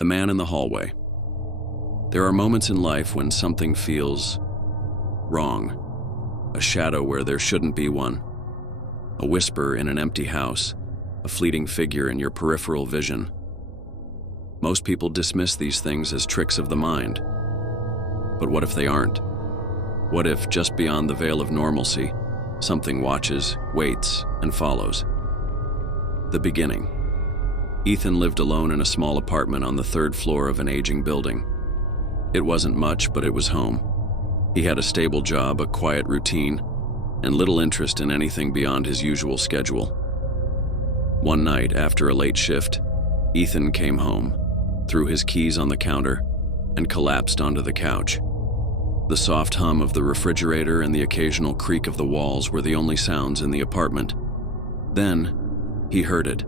The man in the hallway. There are moments in life when something feels wrong. A shadow where there shouldn't be one. A whisper in an empty house. A fleeting figure in your peripheral vision. Most people dismiss these things as tricks of the mind. But what if they aren't? What if, just beyond the veil of normalcy, something watches, waits, and follows? The beginning. Ethan lived alone in a small apartment on the 3rd floor of an aging building. It wasn't much, but it was home. He had a stable job, a quiet routine, and little interest in anything beyond his usual schedule. One night, after a late shift, Ethan came home, threw his keys on the counter, and collapsed onto the couch. The soft hum of the refrigerator and the occasional creak of the walls were the only sounds in the apartment. Then, he heard it.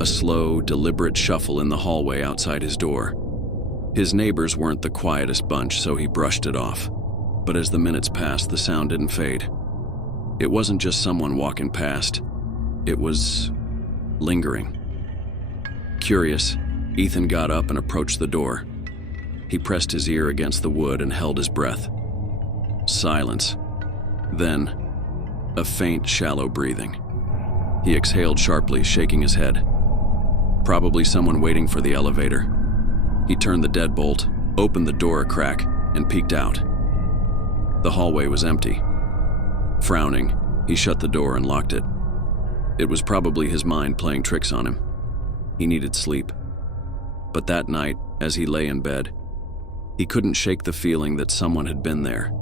A slow, deliberate shuffle in the hallway outside his door. His neighbors weren't the quietest bunch, so he brushed it off. But as the minutes passed, the sound didn't fade. It wasn't just someone walking past. It was lingering. Curious, Ethan got up and approached the door. He pressed his ear against the wood and held his breath. Silence. Then, a faint, shallow breathing. He exhaled sharply, shaking his head. Probably someone waiting for the elevator. He turned the deadbolt, opened the door a crack, and peeked out. The hallway was empty. Frowning, he shut the door and locked it. It was probably his mind playing tricks on him. He needed sleep. But that night, as he lay in bed, he couldn't shake the feeling that someone had been there,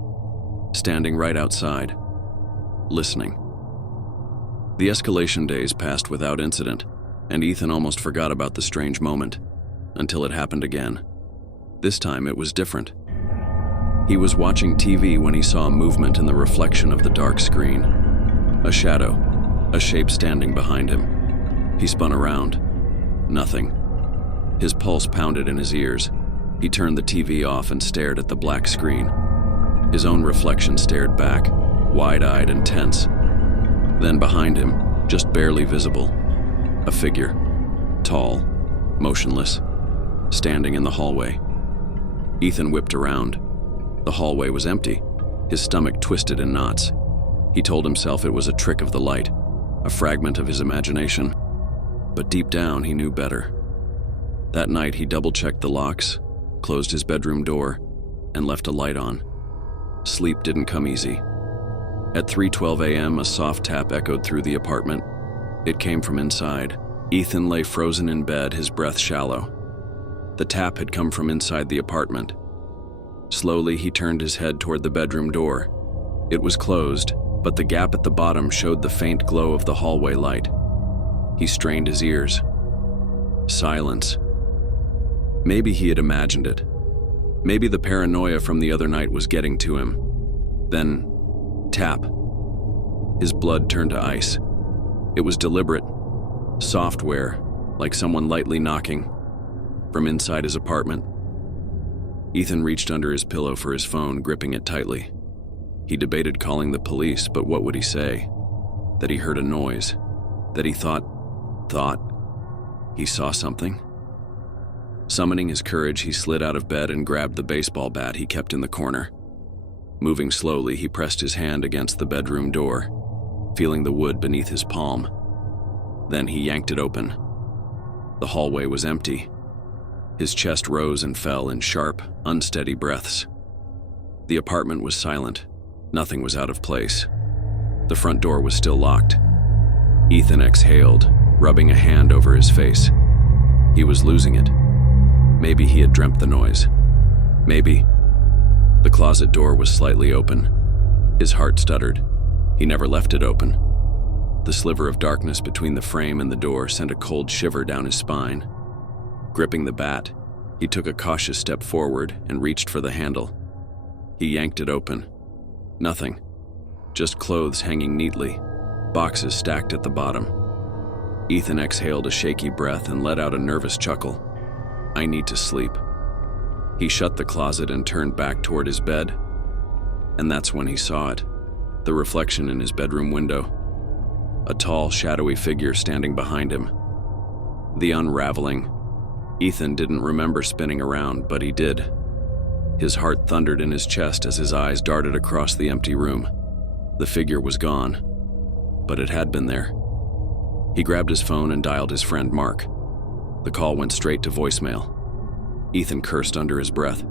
standing right outside, listening. The escalation days passed without incident, and Ethan almost forgot about the strange moment, until it happened again. This time it was different. He was watching TV when he saw a movement in the reflection of the dark screen. A shadow, a shape standing behind him. He spun around. Nothing. His pulse pounded in his ears. He turned the TV off and stared at the black screen. His own reflection stared back, wide-eyed and tense. Then behind him, just barely visible, a figure, tall, motionless, standing in the hallway. Ethan whipped around. The hallway was empty, his stomach twisted in knots. He told himself it was a trick of the light, a fragment of his imagination. But deep down, he knew better. That night, he double-checked the locks, closed his bedroom door, and left a light on. Sleep didn't come easy. At 3:12 a.m., a soft tap echoed through the apartment. It came from inside. Ethan lay frozen in bed, his breath shallow. The tap had come from inside the apartment. Slowly, he turned his head toward the bedroom door. It was closed, but the gap at the bottom showed the faint glow of the hallway light. He strained his ears. Silence. Maybe he had imagined it. Maybe the paranoia from the other night was getting to him. Then, tap. His blood turned to ice. It was deliberate. Software, like someone lightly knocking, from inside his apartment. Ethan reached under his pillow for his phone, gripping it tightly. He debated calling the police, but what would he say? That he heard a noise? That he thought he saw something? Summoning his courage, he slid out of bed and grabbed the baseball bat he kept in the corner. Moving slowly, he pressed his hand against the bedroom door, feeling the wood beneath his palm. Then he yanked it open. The hallway was empty. His chest rose and fell in sharp, unsteady breaths. The apartment was silent. Nothing was out of place. The front door was still locked. Ethan exhaled, rubbing a hand over his face. He was losing it. Maybe he had dreamt the noise. Maybe. The closet door was slightly open. His heart stuttered. He never left it open. The sliver of darkness between the frame and the door sent a cold shiver down his spine. Gripping the bat, he took a cautious step forward and reached for the handle. He yanked it open. Nothing. Just clothes hanging neatly, boxes stacked at the bottom. Ethan exhaled a shaky breath and let out a nervous chuckle. I need to sleep. He shut the closet and turned back toward his bed. And that's when he saw it, the reflection in his bedroom window. A tall, shadowy figure standing behind him. The unraveling, Ethan didn't remember spinning around, but he did. His heart thundered in his chest as his eyes darted across the empty room. The figure was gone, but it had been there. He grabbed his phone and dialed his friend Mark. The call went straight to voicemail. Ethan cursed under his breath.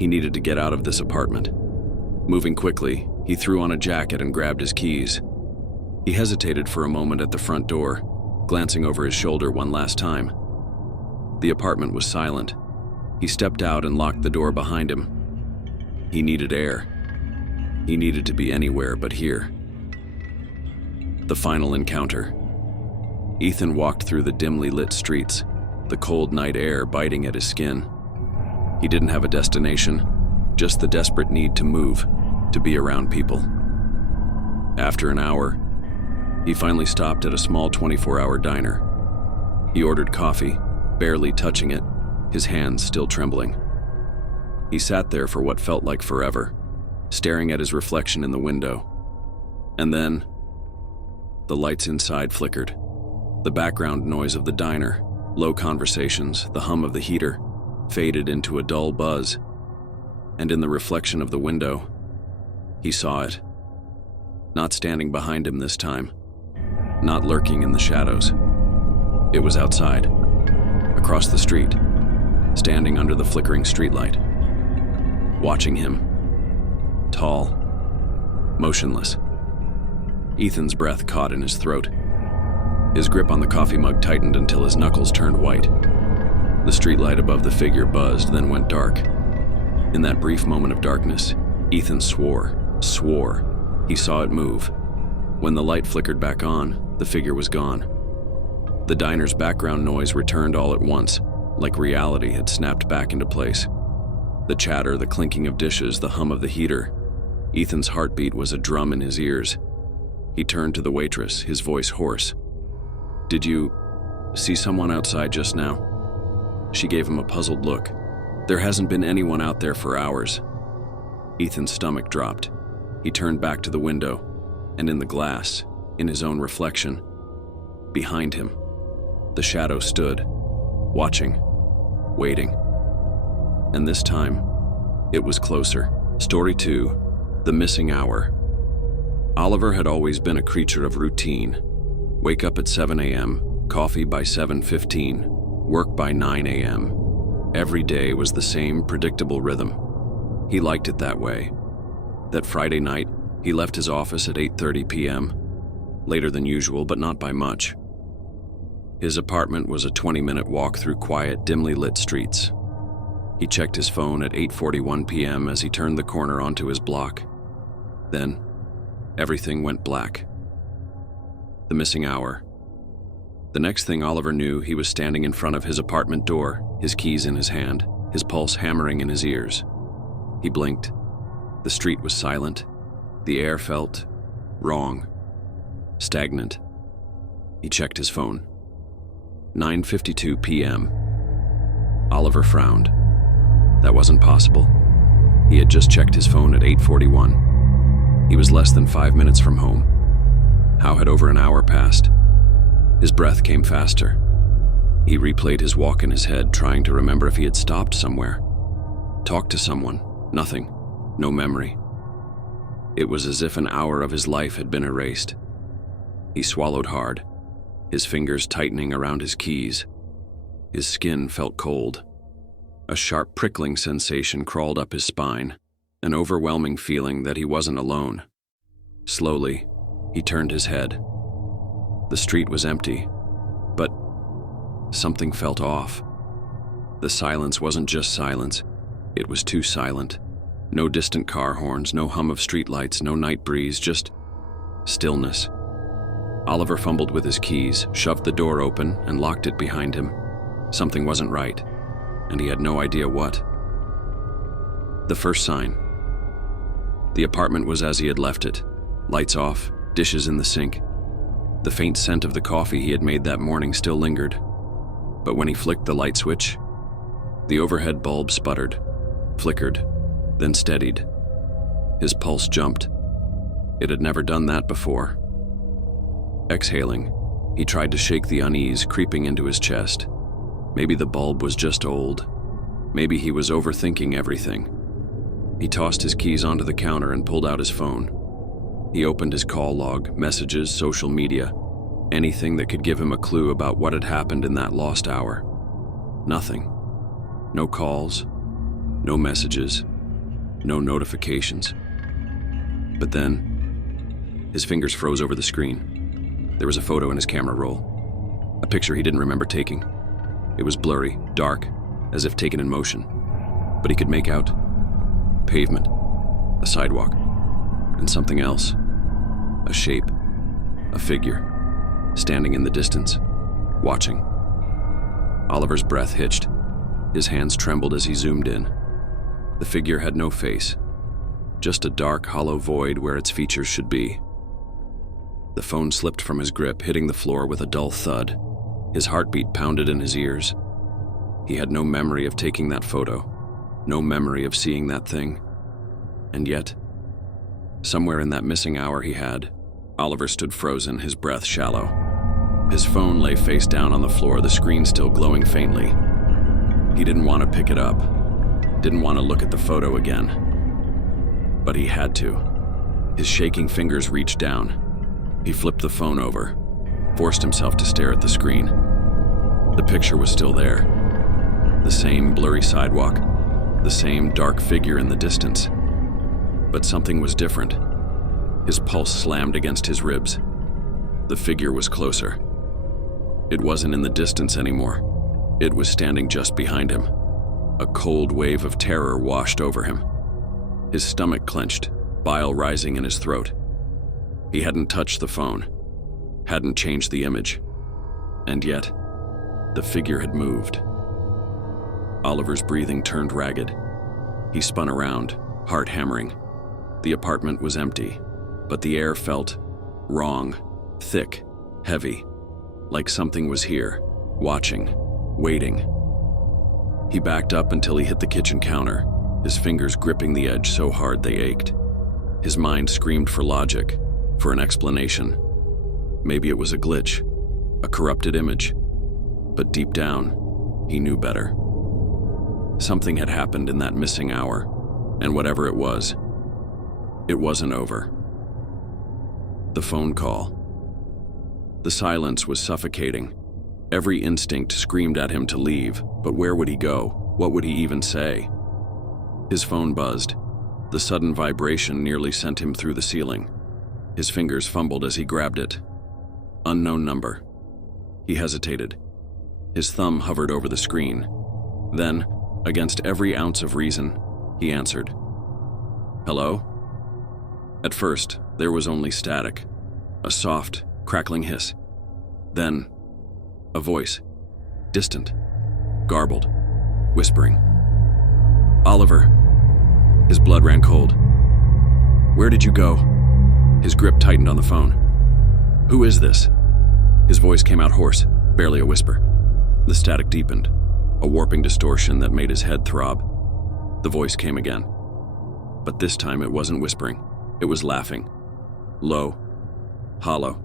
He needed to get out of this apartment. Moving quickly, he threw on a jacket and grabbed his keys. He hesitated for a moment at the front door, glancing over his shoulder one last time. The apartment was silent. He stepped out and locked the door behind him. He needed air. He needed to be anywhere but here. The final encounter. Ethan walked through the dimly lit streets, the cold night air biting at his skin. He didn't have a destination, just the desperate need to move, to be around people. After an hour, he finally stopped at a small 24-hour diner. He ordered coffee, barely touching it, his hands still trembling. He sat there for what felt like forever, staring at his reflection in the window. And then, the lights inside flickered. The background noise of the diner, low conversations, the hum of the heater, faded into a dull buzz. And in the reflection of the window, he saw it. Not standing behind him this time, not lurking in the shadows. It was outside, across the street, standing under the flickering streetlight, watching him, tall, motionless. Ethan's breath caught in his throat. His grip on the coffee mug tightened until his knuckles turned white. The streetlight above the figure buzzed, then went dark. In that brief moment of darkness, Ethan swore. He saw it move. When the light flickered back on, the figure was gone. The diner's background noise returned all at once, like reality had snapped back into place. The chatter, the clinking of dishes, the hum of the heater. Ethan's heartbeat was a drum in his ears. He turned to the waitress, his voice hoarse. "Did you see someone outside just now?" She gave him a puzzled look. "There hasn't been anyone out there for hours." Ethan's stomach dropped. He turned back to the window, and in the glass, in his own reflection, behind him, the shadow stood, watching, waiting. And this time, it was closer. Story 2, The Missing Hour. Oliver had always been a creature of routine. Wake up at 7 a.m., coffee by 7:15, work by 9 a.m. Every day was the same predictable rhythm. He liked it that way. That Friday night, he left his office at 8:30 p.m., later than usual, but not by much. His apartment was a 20-minute walk through quiet, dimly lit streets. He checked his phone at 8:41 p.m. as he turned the corner onto his block. Then, everything went black. The missing hour. The next thing Oliver knew, he was standing in front of his apartment door, his keys in his hand, his pulse hammering in his ears. He blinked. The street was silent. The air felt wrong, stagnant. He checked his phone. 9:52 p.m. Oliver frowned. That wasn't possible. He had just checked his phone at 8:41. He was less than 5 minutes from home. How had over an hour passed? His breath came faster. He replayed his walk in his head, trying to remember if he had stopped somewhere. Talked to someone. Nothing. No memory. It was as if an hour of his life had been erased. He swallowed hard, his fingers tightening around his keys. His skin felt cold. A sharp prickling sensation crawled up his spine, an overwhelming feeling that he wasn't alone. Slowly, he turned his head. The street was empty, but something felt off. The silence wasn't just silence, it was too silent. No distant car horns, no hum of streetlights, no night breeze, just stillness. Oliver fumbled with his keys, shoved the door open, and locked it behind him. Something wasn't right, and he had no idea what. The first sign. The apartment was as he had left it. Lights off, dishes in the sink. The faint scent of the coffee he had made that morning still lingered. But when he flicked the light switch, the overhead bulb sputtered, flickered, then steadied. His pulse jumped. It had never done that before. Exhaling, he tried to shake the unease creeping into his chest. Maybe the bulb was just old. Maybe he was overthinking everything. He tossed his keys onto the counter and pulled out his phone. He opened his call log, messages, social media, anything that could give him a clue about what had happened in that lost hour. Nothing. No calls, no messages, no notifications. But then, his fingers froze over the screen. There was a photo in his camera roll, a picture he didn't remember taking. It was blurry, dark, as if taken in motion, but he could make out pavement, a sidewalk, and something else, a shape, a figure, standing in the distance, watching. Oliver's breath hitched. His hands trembled as he zoomed in. The figure had no face, just a dark, hollow void where its features should be. The phone slipped from his grip, hitting the floor with a dull thud. His heartbeat pounded in his ears. He had no memory of taking that photo, no memory of seeing that thing. And yet, somewhere in that missing hour he had, Oliver stood frozen, his breath shallow. His phone lay face down on the floor, the screen still glowing faintly. He didn't want to pick it up, didn't want to look at the photo again. But he had to. His shaking fingers reached down. He flipped the phone over, forced himself to stare at the screen. The picture was still there. The same blurry sidewalk, the same dark figure in the distance. But something was different. His pulse slammed against his ribs. The figure was closer. It wasn't in the distance anymore. It was standing just behind him. A cold wave of terror washed over him. His stomach clenched, bile rising in his throat. He hadn't touched the phone, hadn't changed the image. And yet, the figure had moved. Oliver's breathing turned ragged. He spun around, heart hammering. The apartment was empty, but the air felt wrong, thick, heavy, like something was here, watching, waiting. He backed up until he hit the kitchen counter, his fingers gripping the edge so hard they ached. His mind screamed for logic, for an explanation. Maybe it was a glitch, a corrupted image. But deep down, he knew better. Something had happened in that missing hour, and whatever it wasn't over. The phone call. The silence was suffocating. Every instinct screamed at him to leave, but where would he go? What would he even say? His phone buzzed. The sudden vibration nearly sent him through the ceiling. His fingers fumbled as he grabbed it. Unknown number. He hesitated. His thumb hovered over the screen. Then, against every ounce of reason, he answered. Hello? At first, there was only static, a soft, crackling hiss. Then, a voice, distant, garbled, whispering. Oliver. His blood ran cold. Where did you go? His grip tightened on the phone. Who is this? His voice came out hoarse, barely a whisper. The static deepened, a warping distortion that made his head throb. The voice came again. But this time it wasn't whispering. It was laughing. Low, hollow.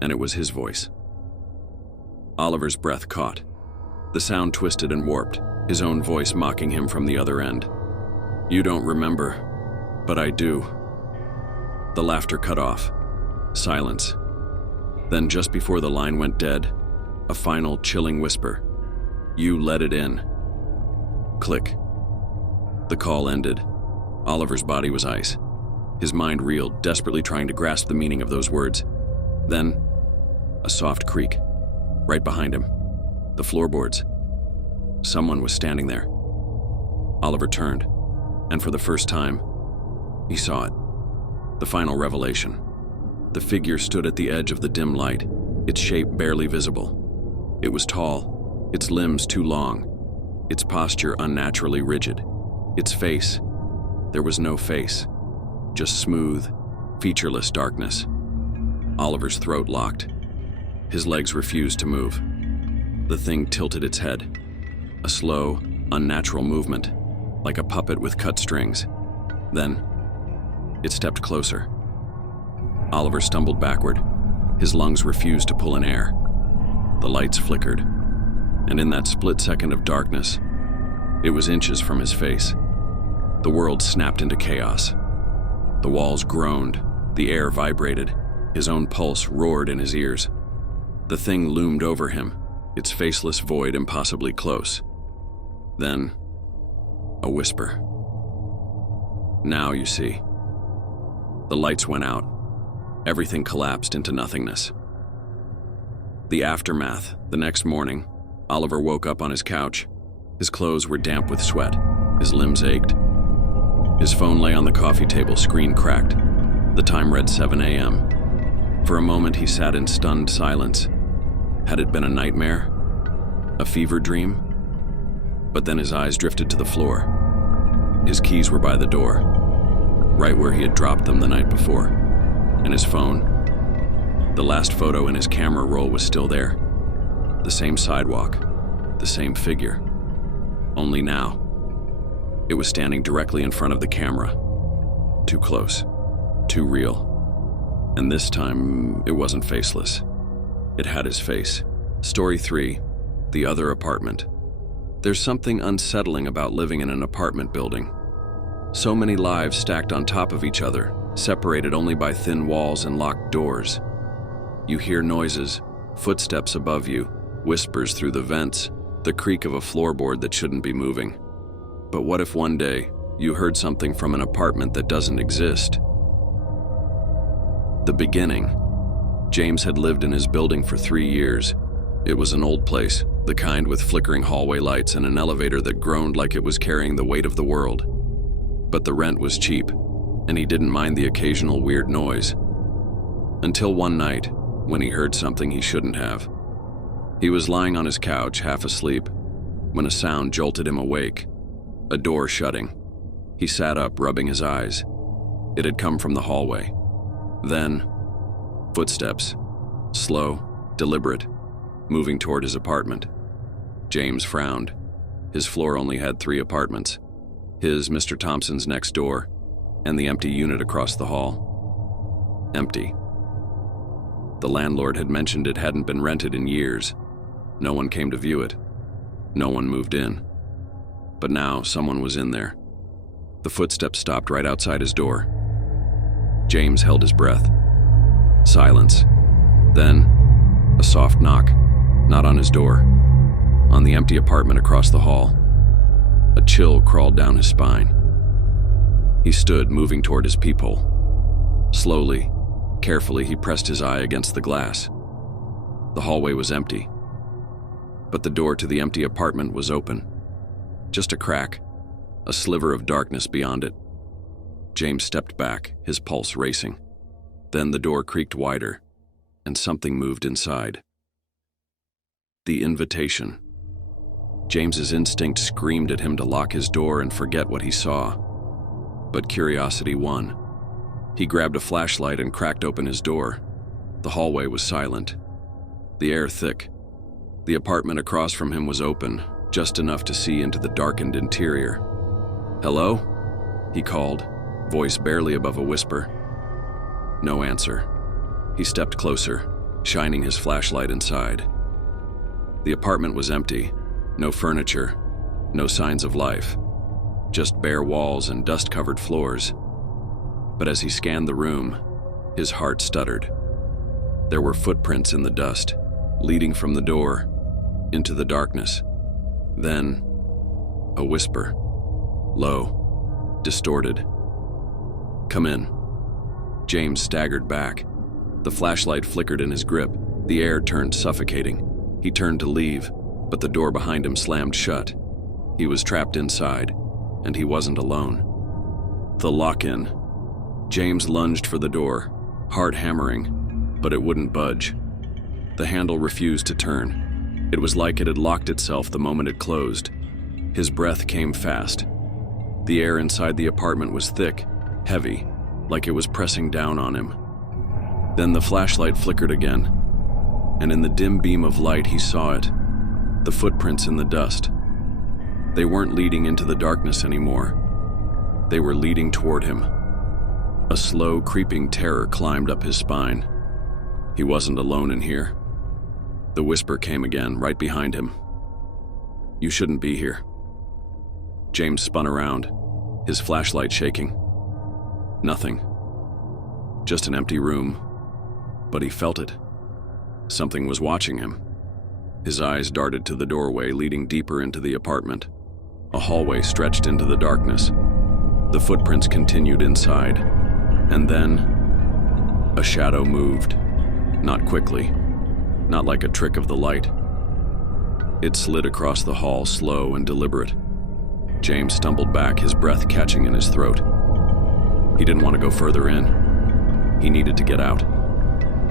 And it was his voice. Oliver's breath caught. The sound twisted and warped, his own voice mocking him from the other end. You don't remember, but I do. The laughter cut off. Silence. Then just before the line went dead, a final chilling whisper. You let it in. Click. The call ended. Oliver's body was ice. His mind reeled, desperately trying to grasp the meaning of those words. Then, a soft creak. Right behind him. The floorboards. Someone was standing there. Oliver turned, and for the first time, he saw it. The final revelation. The figure stood at the edge of the dim light, its shape barely visible. It was tall, its limbs too long, its posture unnaturally rigid. Its face, there was no face, just smooth, featureless darkness. Oliver's throat locked. His legs refused to move. The thing tilted its head, a slow, unnatural movement, like a puppet with cut strings. Then, it stepped closer. Oliver stumbled backward. His lungs refused to pull in air. The lights flickered. And in that split second of darkness, it was inches from his face. The world snapped into chaos. The walls groaned, the air vibrated, his own pulse roared in his ears. The thing loomed over him, its faceless void impossibly close. Then, a whisper. Now you see. The lights went out. Everything collapsed into nothingness. The aftermath. The next morning, Oliver woke up on his couch. His clothes were damp with sweat. His limbs ached. His phone lay on the coffee table, screen cracked. The time read 7 a.m. For a moment, he sat in stunned silence. Had it been a nightmare? A fever dream? But then his eyes drifted to the floor. His keys were by the door, right where he had dropped them the night before. And his phone? The last photo in his camera roll was still there. The same sidewalk, the same figure. Only now, it was standing directly in front of the camera. Too close, too real. And this time, it wasn't faceless. It had his face. Story 3, the other apartment. There's something unsettling about living in an apartment building. So many lives stacked on top of each other, separated only by thin walls and locked doors. You hear noises, footsteps above you, whispers through the vents, the creak of a floorboard that shouldn't be moving. But what if one day you heard something from an apartment that doesn't exist? The beginning. James had lived in his building for 3 years. It was an old place, the kind with flickering hallway lights and an elevator that groaned like it was carrying the weight of the world. But the rent was cheap, and he didn't mind the occasional weird noise. Until one night, when he heard something he shouldn't have. He was lying on his couch, half asleep, when a sound jolted him awake. A door shutting. He sat up, rubbing his eyes. It had come from the hallway. Then, footsteps. Slow, deliberate, moving toward his apartment. James frowned. His floor only had 3 apartments. His, Mr. Thompson's next door, and the empty unit across the hall. Empty. The landlord had mentioned it hadn't been rented in years. No one came to view it. No one moved in. But now someone was in there. The footsteps stopped right outside his door. James held his breath. Silence. Then, a soft knock, not on his door, on the empty apartment across the hall. A chill crawled down his spine. He stood, moving toward his peephole. Slowly, carefully, he pressed his eye against the glass. The hallway was empty, but the door to the empty apartment was open. Just a crack, a sliver of darkness beyond it. James stepped back, his pulse racing. Then the door creaked wider, and something moved inside. The invitation. James's instinct screamed at him to lock his door and forget what he saw. But curiosity won. He grabbed a flashlight and cracked open his door. The hallway was silent, the air thick. The apartment across from him was open, just enough to see into the darkened interior. "Hello?" he called, voice barely above a whisper. No answer. He stepped closer, shining his flashlight inside. The apartment was empty, no furniture, no signs of life, just bare walls and dust-covered floors. But as he scanned the room, his heart stuttered. There were footprints in the dust, leading from the door into the darkness. Then, a whisper, low, distorted. "Come in." James staggered back. The flashlight flickered in his grip. The air turned suffocating. He turned to leave, but the door behind him slammed shut. He was trapped inside, and he wasn't alone. The lock-in. James lunged for the door, heart hammering, but it wouldn't budge. The handle refused to turn. It was like it had locked itself the moment it closed. His breath came fast. The air inside the apartment was thick, heavy, like it was pressing down on him. Then the flashlight flickered again, and in the dim beam of light he saw it, the footprints in the dust. They weren't leading into the darkness anymore. They were leading toward him. A slow, creeping terror climbed up his spine. He wasn't alone in here. The whisper came again, right behind him. You shouldn't be here. James spun around, his flashlight shaking. Nothing. Just an empty room. But he felt it. Something was watching him. His eyes darted to the doorway leading deeper into the apartment. A hallway stretched into the darkness. The footprints continued inside. And then, a shadow moved. Not quickly. Not like a trick of the light. It slid across the hall, slow and deliberate. James stumbled back, his breath catching in his throat. He didn't want to go further in. He needed to get out.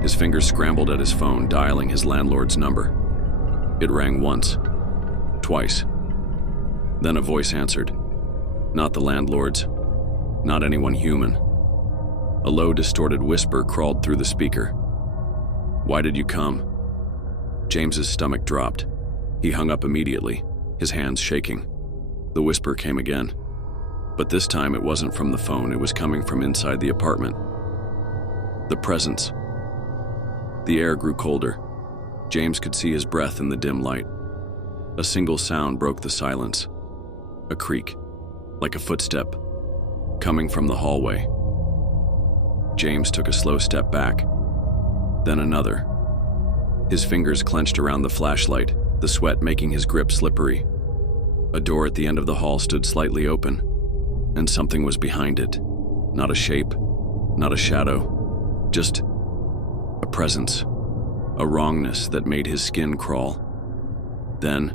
His fingers scrambled at his phone, dialing his landlord's number. It rang once, twice. Then a voice answered. Not the landlord's, not anyone human. A low, distorted whisper crawled through the speaker. Why did you come? James's stomach dropped. He hung up immediately, his hands shaking. The whisper came again. But this time it wasn't from the phone, it was coming from inside the apartment. The presence. The air grew colder. James could see his breath in the dim light. A single sound broke the silence. A creak, like a footstep, coming from the hallway. James took a slow step back, then another. His fingers clenched around the flashlight, the sweat making his grip slippery. A door at the end of the hall stood slightly open, and something was behind it. Not a shape, not a shadow, just a presence, a wrongness that made his skin crawl. Then,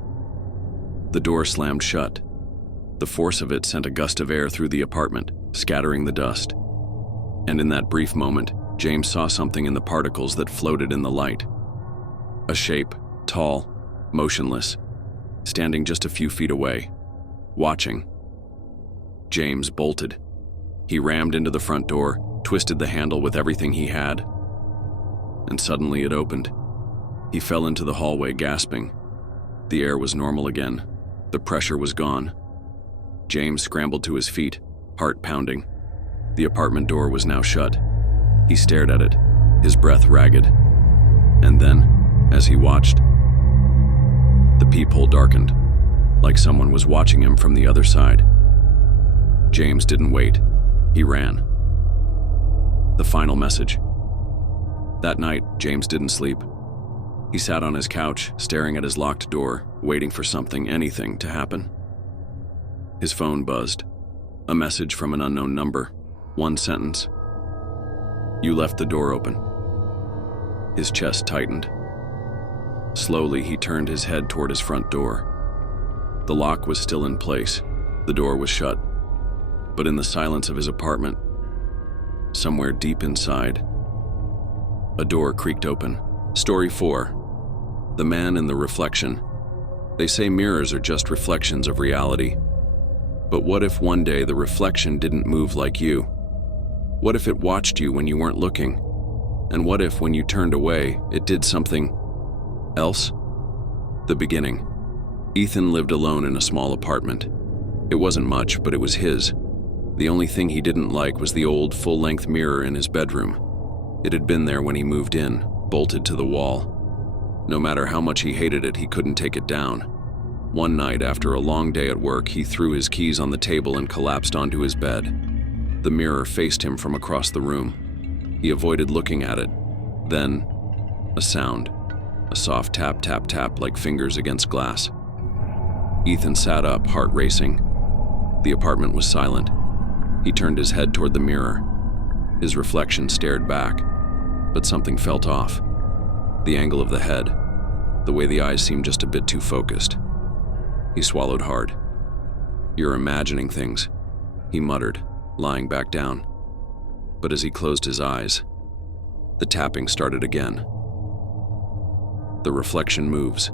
the door slammed shut. The force of it sent a gust of air through the apartment, scattering the dust. And in that brief moment, James saw something in the particles that floated in the light. A shape, tall, motionless, standing just a few feet away, watching. James bolted. He rammed into the front door, twisted the handle with everything he had, and suddenly it opened. He fell into the hallway, gasping. The air was normal again. The pressure was gone. James scrambled to his feet, heart pounding. The apartment door was now shut. He stared at it, his breath ragged. And then, as he watched, the peephole darkened, like someone was watching him from the other side. James didn't wait. He ran. The final message. That night, James didn't sleep. He sat on his couch, staring at his locked door, waiting for something, anything, to happen. His phone buzzed. A message from an unknown number. One sentence. You left the door open. His chest tightened. Slowly, he turned his head toward his front door. The lock was still in place. The door was shut. But in the silence of his apartment, somewhere deep inside, a door creaked open. Story 4. The Man in the Reflection. They say mirrors are just reflections of reality. But what if one day the reflection didn't move like you? What if it watched you when you weren't looking? And what if, when you turned away, it did something else? The beginning. Ethan lived alone in a small apartment. It wasn't much, but it was his. The only thing he didn't like was the old, full-length mirror in his bedroom. It had been there when he moved in, bolted to the wall. No matter how much he hated it, he couldn't take it down. One night, after a long day at work, he threw his keys on the table and collapsed onto his bed. The mirror faced him from across the room. He avoided looking at it. Then, a sound. A soft tap, tap, tap like fingers against glass. Ethan sat up, heart racing. The apartment was silent. He turned his head toward the mirror. His reflection stared back, but something felt off. The angle of the head, the way the eyes seemed just a bit too focused. He swallowed hard. You're imagining things, he muttered, lying back down. But as he closed his eyes, the tapping started again. The reflection moves.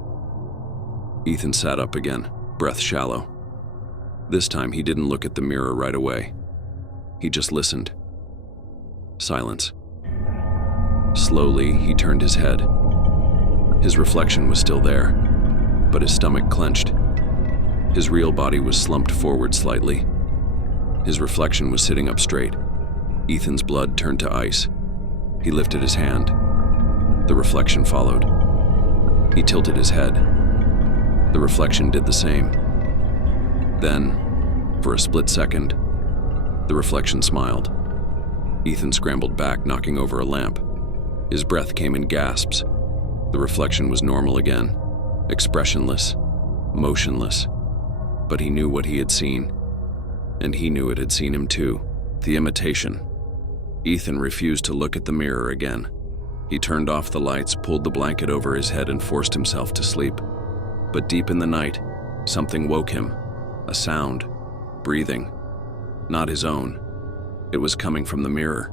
Ethan sat up again, breath shallow. This time he didn't look at the mirror right away. He just listened. Silence. Slowly, he turned his head. His reflection was still there, but his stomach clenched. His real body was slumped forward slightly. His reflection was sitting up straight. Ethan's blood turned to ice. He lifted his hand. The reflection followed. He tilted his head. The reflection did the same. Then, for a split second, the reflection smiled. Ethan scrambled back, knocking over a lamp. His breath came in gasps. The reflection was normal again, expressionless, motionless. But he knew what he had seen, and he knew it had seen him too. The imitation. Ethan refused to look at the mirror again. He turned off the lights, pulled the blanket over his head, and forced himself to sleep. But deep in the night, something woke him. A sound. Breathing. Not his own. It was coming from the mirror.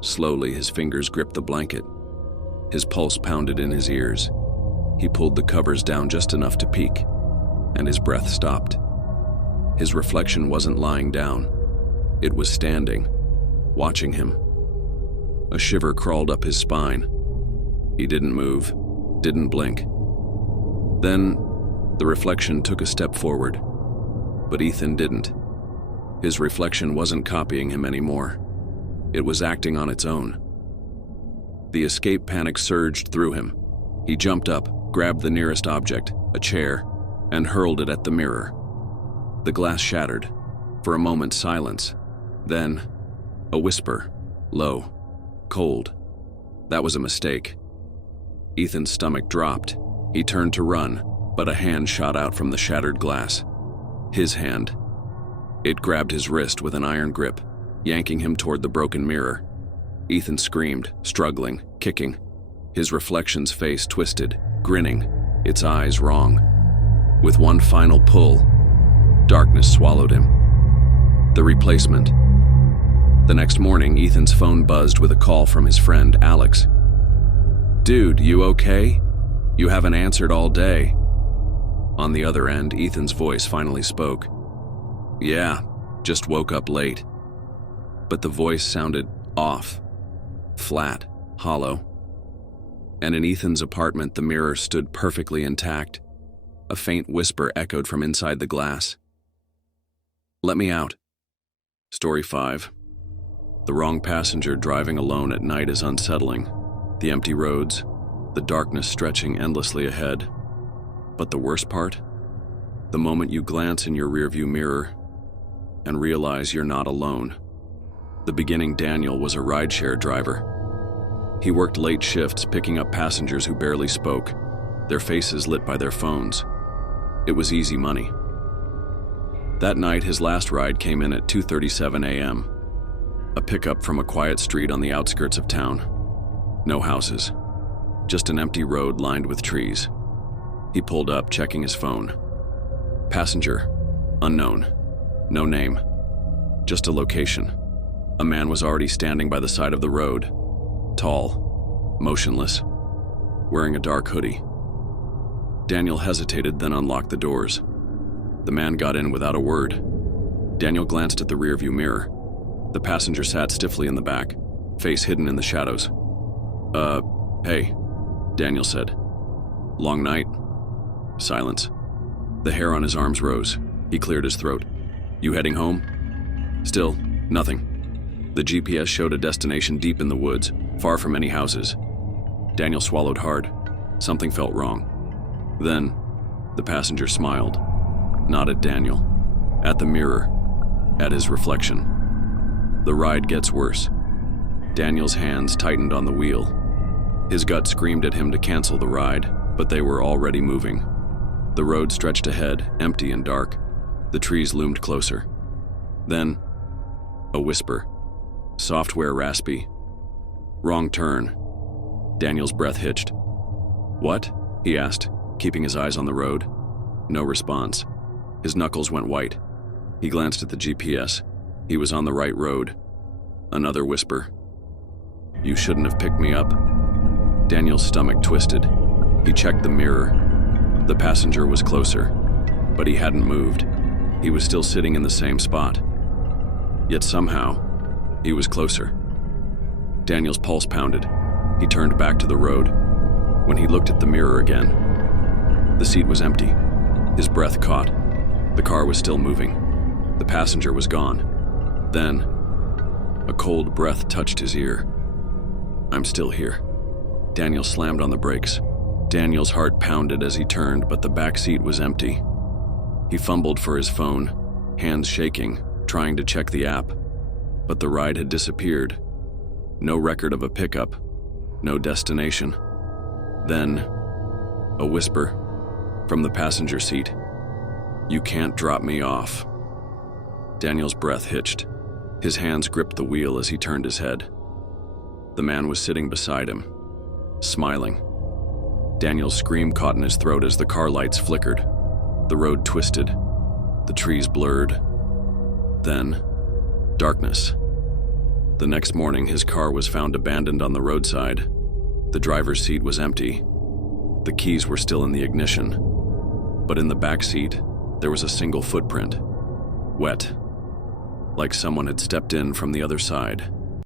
Slowly, his fingers gripped the blanket. His pulse pounded in his ears. He pulled the covers down just enough to peek, and his breath stopped. His reflection wasn't lying down. It was standing, watching him. A shiver crawled up his spine. He didn't move, didn't blink. Then, the reflection took a step forward, but Ethan didn't. His reflection wasn't copying him anymore. It was acting on its own. The escape panic surged through him. He jumped up, grabbed the nearest object, a chair, and hurled it at the mirror. The glass shattered. For a moment, silence. Then, a whisper, low, cold. That was a mistake. Ethan's stomach dropped. He turned to run, but a hand shot out from the shattered glass. His hand. It grabbed his wrist with an iron grip, yanking him toward the broken mirror. Ethan screamed, struggling, kicking. His reflection's face twisted, grinning, its eyes wrong. With one final pull, darkness swallowed him. The replacement. The next morning, Ethan's phone buzzed with a call from his friend, Alex. "Dude, you okay? You haven't answered all day." On the other end, Ethan's voice finally spoke. "Yeah, just woke up late." But the voice sounded off, flat, hollow. And in Ethan's apartment, the mirror stood perfectly intact. A faint whisper echoed from inside the glass. "Let me out." Story 5. The wrong passenger driving alone at night is unsettling. The empty roads, the darkness stretching endlessly ahead. But the worst part? The moment you glance in your rearview mirror and realize you're not alone. The beginning Daniel was a rideshare driver. He worked late shifts picking up passengers who barely spoke, their faces lit by their phones. It was easy money. That night, his last ride came in at 2:37 a.m. A pickup from a quiet street on the outskirts of town. No houses, just an empty road lined with trees. He pulled up, checking his phone. Passenger, unknown, no name, just a location. A man was already standing by the side of the road, tall, motionless, wearing a dark hoodie. Daniel hesitated, then unlocked the doors. The man got in without a word. Daniel glanced at the rearview mirror. The passenger sat stiffly in the back, face hidden in the shadows. Hey," Daniel said. "Long night?" Silence. The hair on his arms rose. He cleared his throat. "You heading home?" Still, nothing. The GPS showed a destination deep in the woods, far from any houses. Daniel swallowed hard. Something felt wrong. Then, the passenger smiled. Not at Daniel. At the mirror. At his reflection. The ride gets worse. Daniel's hands tightened on the wheel. His gut screamed at him to cancel the ride, but they were already moving. The road stretched ahead, empty and dark. The trees loomed closer. Then, a whisper. Software raspy. Wrong turn. Daniel's breath hitched. "What?" he asked, keeping his eyes on the road. No response. His knuckles went white. He glanced at the GPS. He was on the right road. Another whisper. "You shouldn't have picked me up." Daniel's stomach twisted. He checked the mirror. The passenger was closer, but he hadn't moved. He was still sitting in the same spot. Yet somehow, he was closer. Daniel's pulse pounded. He turned back to the road. When he looked at the mirror again, the seat was empty. His breath caught. The car was still moving. The passenger was gone. Then, a cold breath touched his ear. "I'm still here." Daniel slammed on the brakes. Daniel's heart pounded as he turned, but the back seat was empty. He fumbled for his phone, hands shaking, trying to check the app. But the ride had disappeared. No record of a pickup, no destination. Then, a whisper from the passenger seat. "You can't drop me off." Daniel's breath hitched. His hands gripped the wheel as he turned his head. The man was sitting beside him, smiling. Daniel's scream caught in his throat as the car lights flickered. The road twisted. The trees blurred. Then, darkness. The next morning, his car was found abandoned on the roadside. The driver's seat was empty. The keys were still in the ignition. But in the back seat, there was a single footprint. Wet. Like someone had stepped in from the other side.